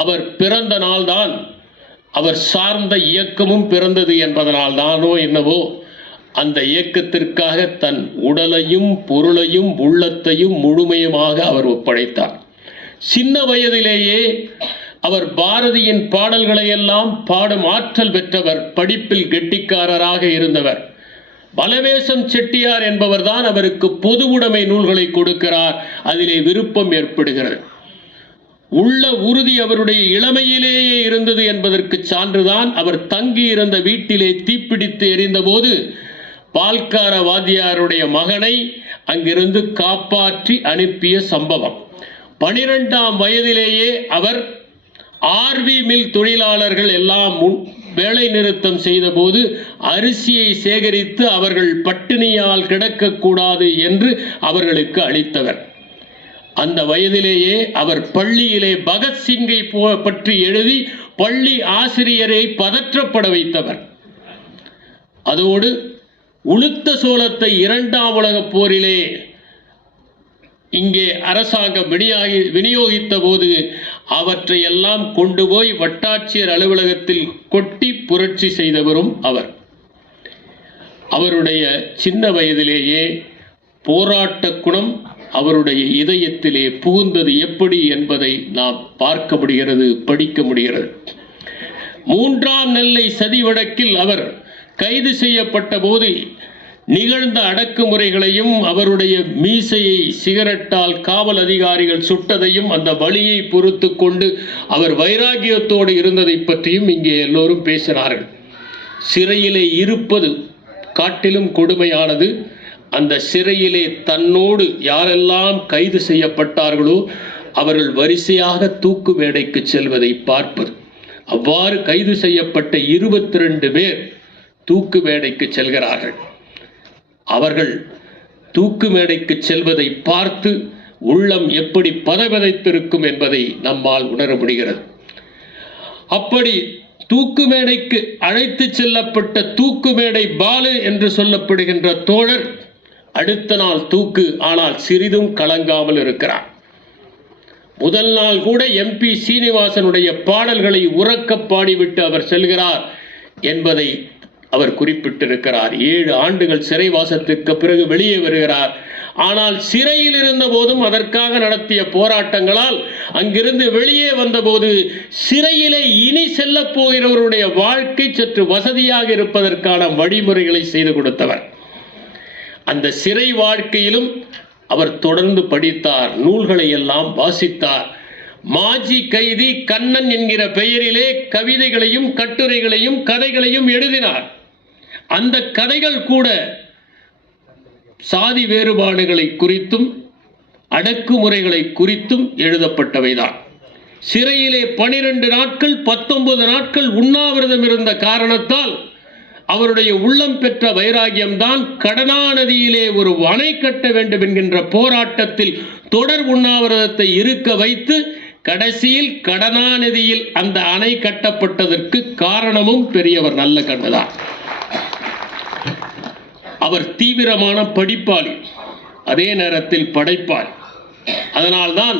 அவர் பிறந்த நாள்தான் அவர் சார்ந்த இயக்கமும் பிறந்தது என்பதனால் தானோ என்னவோ அந்த இயக்கத்திற்காக தன் உடலையும் பொருளையும் உள்ளத்தையும் முழுமையுமாக அவர் ஒப்படைத்தார். சின்ன வயதிலேயே அவர் பாரதியின் பாடல்களை எல்லாம் பாடும் ஆற்றல் பெற்றவர், படிப்பில் கெட்டிக்காரராக இருந்தவர். பலவேசம் செட்டியார் என்பவர்தான் அவருக்கு பொது உடைமை நூல்களை கொடுக்கிறார். அதிலே விருப்பம் ஏற்படுகிறது. உள்ள உறுதி அவருடைய இளமையிலேயே இருந்தது என்பதற்கு சான்றுதான் அவர் தங்கி இருந்த வீட்டிலே தீப்பிடித்து எரிந்தபோது பால்கார வாத்தியாருடைய மகனை அங்கிருந்து காப்பாற்றி அனுப்பிய சம்பவம். 12ஆம் வயதிலேயே அவர் ஆர்வி மில் தொழிலாளர்கள் எல்லாம் வேலை நிறுத்தம் செய்தபோது அரிசியை சேகரித்து அவர்கள் பட்டினியால் கிடக்கக்கூடாது என்று அவர்களுக்கு அளித்தவர். அந்த வயதிலேயே அவர் பள்ளியிலே பகத்சிங்கை பற்றி எழுதி பள்ளி ஆசிரியரை பதற்றப்பட வைத்தவர். அதோடு உளுத்த சோளத்தை 2ஆம் உலகப் போரிலே இங்கே அரசாங்கம் விநியோகித்த போது அவற்றை எல்லாம் கொண்டு போய் வட்டாட்சியர் அலுவலகத்தில் கொட்டி புரட்சி செய்தவரும் அவர். அவருடைய சின்ன வயதிலேயே போராட்ட குணம் அவருடைய இதயத்திலே புகுந்தது எப்படி என்பதை நாம் பார்க்க முடிகிறது, படிக்க முடிகிறது. 3ஆம் நெல்லை சதி வழக்கில் அவர் கைது செய்யப்பட்ட போது நிகழ்ந்த அடக்குமுறைகளையும் அவருடைய மீசையை சிகரெட்டால் காவல் அதிகாரிகள் சுட்டதையும் அந்த வலியை பொறுத்து கொண்டு அவர் வைராகியத்தோடு இருந்ததை பற்றியும் இங்கே எல்லோரும் பேசினார்கள். சிறையிலே இருப்பது காட்டிலும் கொடுமையானது அந்த சிறையிலே தன்னோடு யாரெல்லாம் கைது செய்யப்பட்டார்களோ அவர்கள் வரிசையாக தூக்கு மேடைக்கு செல்வதை பார்ப்பது. அவ்வாறு கைது செய்யப்பட்ட 22 பேர் தூக்கு மேடைக்கு செல்கிறார்கள். அவர்கள் தூக்கு மேடைக்கு செல்வதை பார்த்து உள்ளம் எப்படி பதபதைத்திருக்கும் என்பதை நம்மால் உணர முடிகிறது. அப்படி தூக்கு மேடைக்கு அழைத்து செல்லப்பட்ட தூக்கு மேடை பாலு என்று சொல்லப்படுகின்ற தோழர் அடுத்த நாள் தூக்கு, ஆனால் சிறிதும் கலங்காமல் இருக்கிறார். முதல் நாள் கூட MP சீனிவாசனுடைய பாடல்களை உறக்க பாடிவிட்டு அவர் செல்கிறார் என்பதை அவர் குறிப்பிட்டிருக்கிறார். 7 ஆண்டுகள் சிறைவாசத்திற்கு பிறகு வெளியே வருகிறார். ஆனால் சிறையில் இருந்த போதும் அதற்காக நடத்திய போராட்டங்களால் அங்கிருந்து வெளியே வந்தபோது சிறையிலே இனி செல்ல போகிறவருடைய வாழ்க்கை சற்று வசதியாக இருப்பதற்கான வழிமுறைகளை செய்து கொடுத்தவர். அந்த சிறை வாழ்க்கையிலும் அவர் தொடர்ந்து படித்தார், நூல்களை எல்லாம் வாசித்தார். மாஜி கைதி கண்ணன் என்கிற பெயரிலே கவிதைகளையும் கட்டுரைகளையும் கதைகளையும் எழுதினார். அந்த கதைகள் கூட சாதி வேறுபாடுகளை குறித்தும் அடக்குமுறைகளை குறித்தும் எழுதப்பட்டவைதான். சிறையிலே 12 நாட்கள் 19 நாட்கள் உண்ணாவிரதம் இருந்த காரணத்தால் அவருடைய உள்ளம் பெற்ற வைராகியம்தான் கடனா நதியிலே ஒரு அணை கட்ட வேண்டும் என்கின்ற போராட்டத்தில் தொடர் உண்ணாவிரதத்தை இருக்க வைத்து கடைசியில் கடனா நதியில் அந்த அணை கட்டப்பட்டதற்கு காரணமும் பெரியவர் நல்ல கண்ணுதான். அவர் தீவிரமான படிப்பாளி, அதே நேரத்தில் படைப்பாளி. அதனால்தான்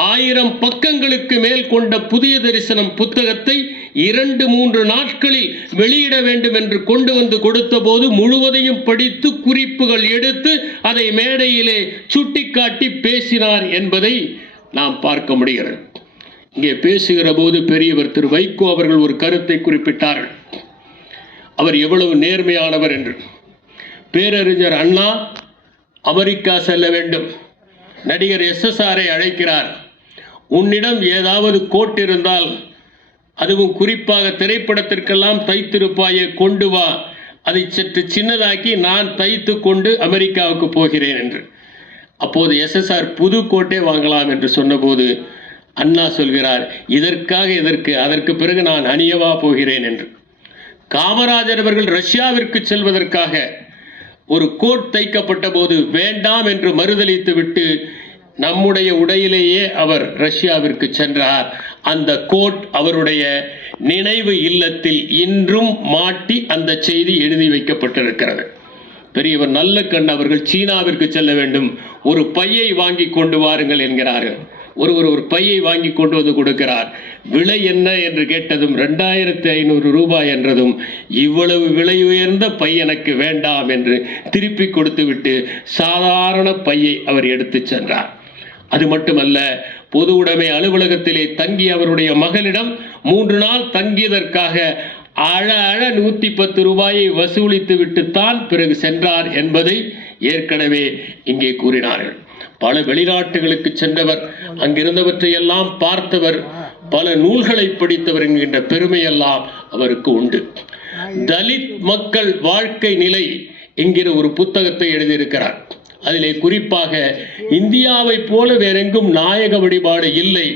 1000 பக்கங்களுக்கு மேல் கொண்ட புதிய தரிசனம் புத்தகத்தை 2-3 நாட்களில் வெளியிட வேண்டும் என்று கொண்டு வந்து கொடுத்த போது முழுவதையும் படித்து குறிப்புகள் எடுத்து அதை மேடையிலே சுட்டிக்காட்டி பேசினார் என்பதை நாம் பார்க்க முடிகிறது. இங்கே பேசுகிற போது பெரியவர் திரு வைகோ அவர்கள் ஒரு கருத்தை குறிப்பிட்டார்கள். அவர் எவ்வளவு நேர்மையானவர் என்று. பேரறிஞர் அண்ணா அமெரிக்கா செல்ல வேண்டும், நடிகர் SSRஐ அழைக்கிறார். உன்னிடம் ஏதாவது கோட் இருந்தால், அதுவும் குறிப்பாக திரைப்படத்திற்கெல்லாம் தைத்திருப்பாயே, கொண்டு வா, அதை சற்று சின்னதாக்கி நான் தைத்து கொண்டு அமெரிக்காவுக்கு போகிறேன் என்று. அப்போது SSR புது கோட்டே வாங்கலாம் என்று சொன்னபோது அண்ணா சொல்கிறார், அதற்கு பிறகு நான் அணியவா போகிறேன் என்று. காமராஜர் அவர்கள் ரஷ்யாவிற்கு செல்வதற்காக ஒரு கோட் தைக்கப்பட்ட போது வேண்டாம் என்று மறுதளித்து விட்டு நம்முடைய உடையிலேயே அவர் ரஷ்யாவிற்கு சென்றார். அந்த கோட் அவருடைய நினைவு இல்லத்தில் இன்றும் மாட்டி அந்த செய்தி எழுதி வைக்கப்பட்டிருக்கிறது. பெரியவர் நல்ல கண் அவர்கள் சீனாவிற்கு செல்ல வேண்டும், ஒரு பையை வாங்கி கொண்டு வாருங்கள் என்கிறார்கள். ஒரு பையை வாங்கி கொண்டு வந்து கொடுக்கிறார். விலை என்ன என்று கேட்டதும் 2500 ரூபாய் என்றதும், இவ்வளவு விலை உயர்ந்த பை எனக்கு வேண்டாம் என்று திருப்பி கொடுத்துவிட்டு சாதாரண பையை அவர் எடுத்து சென்றார். அது மட்டுமல்ல, பொது உடைமை அலுவலகத்திலே தங்கி அவருடைய மகளிடம் 3 நாள் தங்கியதற்காக அழ 110 ரூபாயை வசூலித்து விட்டுத்தான் பிறகு சென்றார் என்பதை ஏற்கனவே இங்கே கூறினார்கள். பல வெளிநாட்டுகளுக்கு சென்றவர், அங்கிருந்தவற்றையெல்லாம் பார்த்தவர், பல நூல்களை படித்தவர் என்கின்ற பெருமையெல்லாம் அவருக்கு உண்டு. தலித் மக்கள் வாழ்க்கை நிலை என்கிற ஒரு புத்தகத்தை எழுதியிருக்கிறார். அதிலே குறிப்பாக இந்தியாவை போல வேறெங்கும் நாயக வழிபாடு இல்லை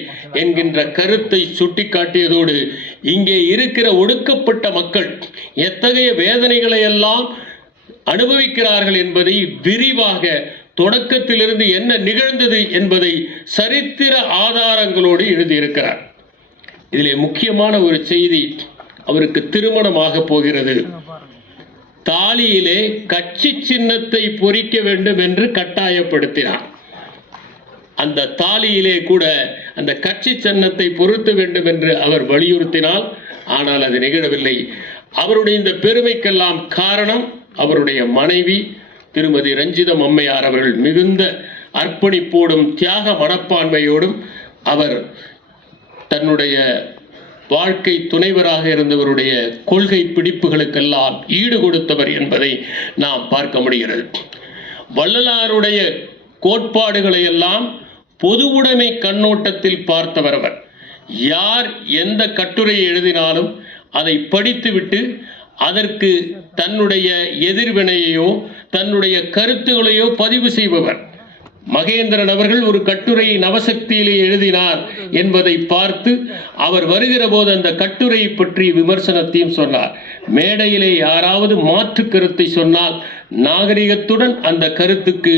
என்கின்ற கருத்தை சுட்டிக்காட்டியதோடு, இங்கே இருக்கிற ஒடுக்கப்பட்ட மக்கள் எத்தகைய வேதனைகளை எல்லாம் அனுபவிக்கிறார்கள் என்பதை விரிவாக, தொடக்கத்திலிருந்து என்ன நிகழ்ந்தது என்பதை சரித்திர ஆதாரங்களோடு எழுதியிருக்கிறார். இதிலே முக்கியமான ஒரு செய்தி, அவருக்கு திருமணமாக போகிறது. தாலியிலே கட்சி சின்னத்தை பொறிக்க வேண்டும் என்று கட்டாயப்படுத்தினார். அந்த தாலியிலே கூட அந்த கட்சி சின்னத்தை பொருத்த வேண்டும் என்று அவர் வலியுறுத்தினார். ஆனால் அது நிகழவில்லை. அவருடைய இந்த பெருமைக்கெல்லாம் காரணம் அவருடைய மனைவி திருமதி ரஞ்சிதம் அம்மையார் அவர்கள் மிகுந்த அர்ப்பணிப்போடும் தியாக மனப்பான்மையோடும் அவர் தன்னுடைய வாழ்க்கை துணைவராக இருந்தவருடைய கொள்கை பிடிப்புகளுக்கெல்லாம் ஈடு கொடுத்தவர் என்பதை நாம் பார்க்க முடிகிறது. வள்ளலாருடைய கோட்பாடுகளை எல்லாம் பொது உடைமை கண்ணோட்டத்தில் பார்த்தவர் அவர். யார் எந்த கட்டுரையை எழுதினாலும் அதை படித்துவிட்டு அதற்கு தன்னுடைய எதிர்வினையையோ தன்னுடைய கருத்துகளையோ பதிவு செய்பவர். மகேந்திரன் அவர்கள் ஒரு கட்டுரையை நவசக்தியிலே எழுதினார் என்பதை பார்த்து அவர் வருகிற போது அந்த கட்டுரையை பற்றி விமர்சனத்தையும் சொன்னார். மேடையிலே யாராவது மாற்று கருத்தை சொன்னால் நாகரிகத்துடன் அந்த கருத்துக்கு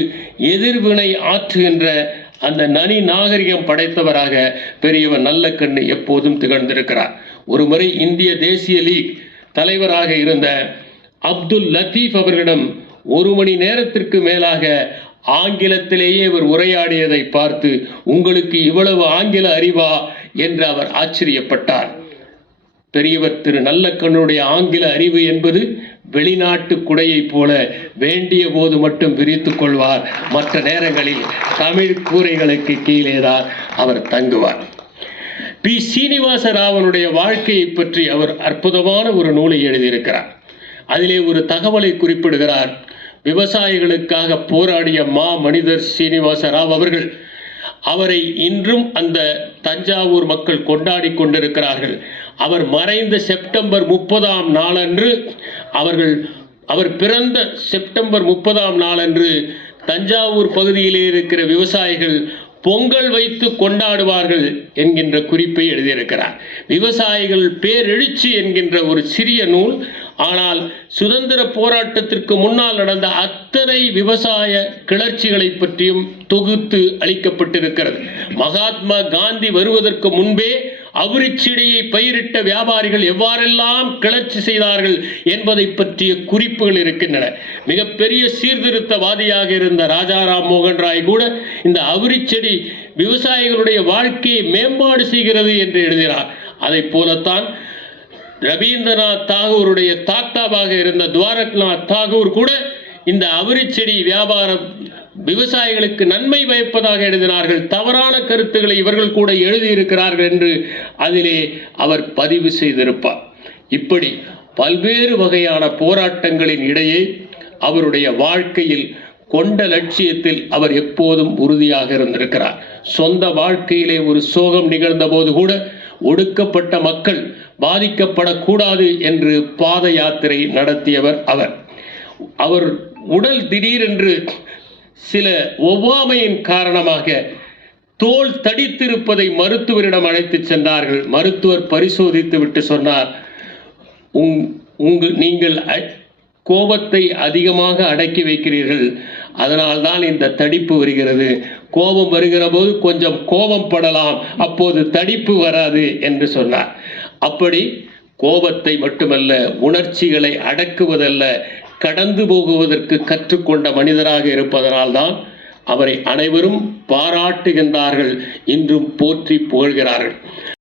எதிர்வினை ஆற்றுகின்ற அந்த நனி நாகரிகம் படைத்தவராக பெரியவர் நல்லக்கண்ணு எப்போதும் திகழ்ந்திருக்கிறார். ஒருமுறை இந்திய தேசிய லீக் தலைவராக இருந்த அப்துல் லத்தீப் அவர்களிடம் 1 மணி நேரத்திற்கு மேலாக ஆங்கிலத்திலேயே அவர் உரையாடியதை பார்த்து, உங்களுக்கு இவ்வளவு ஆங்கில அறிவா என்று அவர் ஆச்சரியப்பட்டார். பெரியவர் திரு நல்லக்கண்ணுடைய ஆங்கில அறிவு என்பது வெளிநாட்டு குடையை போல வேண்டிய போது மட்டும் விரித்துக் கொள்வார். மற்ற நேரங்களில் தமிழ் கூரைகளுக்கு கீழேதான் அவர் தங்குவார். பி சீனிவாச ராவனுடைய வாழ்க்கையை பற்றி அவர் அற்புதமான ஒரு நூலை எழுதியிருக்கிறார். அதிலே ஒரு தகவலை குறிப்பிடுகிறார். விவசாயிகளுக்காக போராடிய மனிதர் சீனிவாச ராவ் அவர்கள், அவரை இன்றும் அந்த தஞ்சாவூர் மக்கள் கொண்டாடி கொண்டிருக்கிறார்கள். அவர் மறைந்த செப்டம்பர் 30ஆம் நாளன்று அவர் பிறந்த செப்டம்பர் 30ஆம் நாளன்று தஞ்சாவூர் பகுதியிலே இருக்கிற விவசாயிகள் பொங்கல் வைத்து கொண்டாடுவார்கள் என்கின்ற குறிப்பை எழுதியிருக்கிறார். விவசாயிகள் பேரெழுச்சி என்கின்ற ஒரு சிறிய நூல். ஆனால் சுதந்திர போராட்டத்திற்கு முன்னால் நடந்த அத்தனை விவசாய கிளர்ச்சிகளை பற்றியும் தொகுத்து அளிக்கப்பட்டிருக்கிறது. மகாத்மா காந்தி வருவதற்கு முன்பே அவிரிச்சிடையை பயிரிட்ட வியாபாரிகள் எவ்வாறெல்லாம் கிளர்ச்சி செய்தார்கள் என்பதை பற்றிய குறிப்புகள் இருக்கின்றன. மிகப்பெரிய சீர்திருத்தவாதியாக இருந்த ராஜாராம் மோகன் ராய் கூட இந்த அவிரிச்செடி விவசாயிகளுடைய வாழ்க்கையை மேம்பாடு செய்கிறது என்று எழுதினார். அதை போலத்தான் ரவீந்திரநாத் தாகூருடைய தாத்தாவாக இருந்த துவாரக்நாத் தாகூர் கூட இந்த அவிரிச்செடி வியாபாரம் விவசாயிகளுக்கு நன்மை பயப்பதாக எழுதினார்கள். தவறான கருத்துக்களை இவர்கள் கூட எழுதியிருக்கிறார்கள் என்று அதிலே அவர் பதிவு செய்திருப்பார். இப்படி பல்வேறு வகையான போராட்டங்களின் இடையே அவருடைய வாழ்க்கையில் கொண்ட லட்சியத்தில் அவர் எப்போதும் உறுதியாக இருந்திருக்கிறார். சொந்த வாழ்க்கையிலே ஒரு சோகம் நிகழ்ந்த போது கூட ஒடுக்கப்பட்ட மக்கள் பாதிக்கப்படக்கூடாது என்று பாத யாத்திரை நடத்தியவர் அவர் உடல் திடீரென்று சில ஒவ்வாமையின் காரணமாக தோல் தடித்திருப்பதை மருத்துவரிடம் அழைத்து சென்றார்கள். மருத்துவர் பரிசோதித்து விட்டு சொன்னார், நீங்கள் கோபத்தை அதிகமாக அடக்கி வைக்கிறீர்கள், அதனால்தான் இந்த தடிப்பு வருகிறது. கோபம் வருகிற போது கொஞ்சம் கோபம் படலாம், அப்போது தடிப்பு வராது என்று சொன்னார். அப்படி கோபத்தை மட்டுமல்ல, உணர்ச்சிகளை அடக்குவதல்ல, கடந்து போகுவதற்கு கற்றுக்கொண்ட மனிதராக இருப்பதனால்தான் அவரை அனைவரும் பாராட்டுகின்றார்கள், இன்றும் போற்றி புகழ்கிறார்கள்.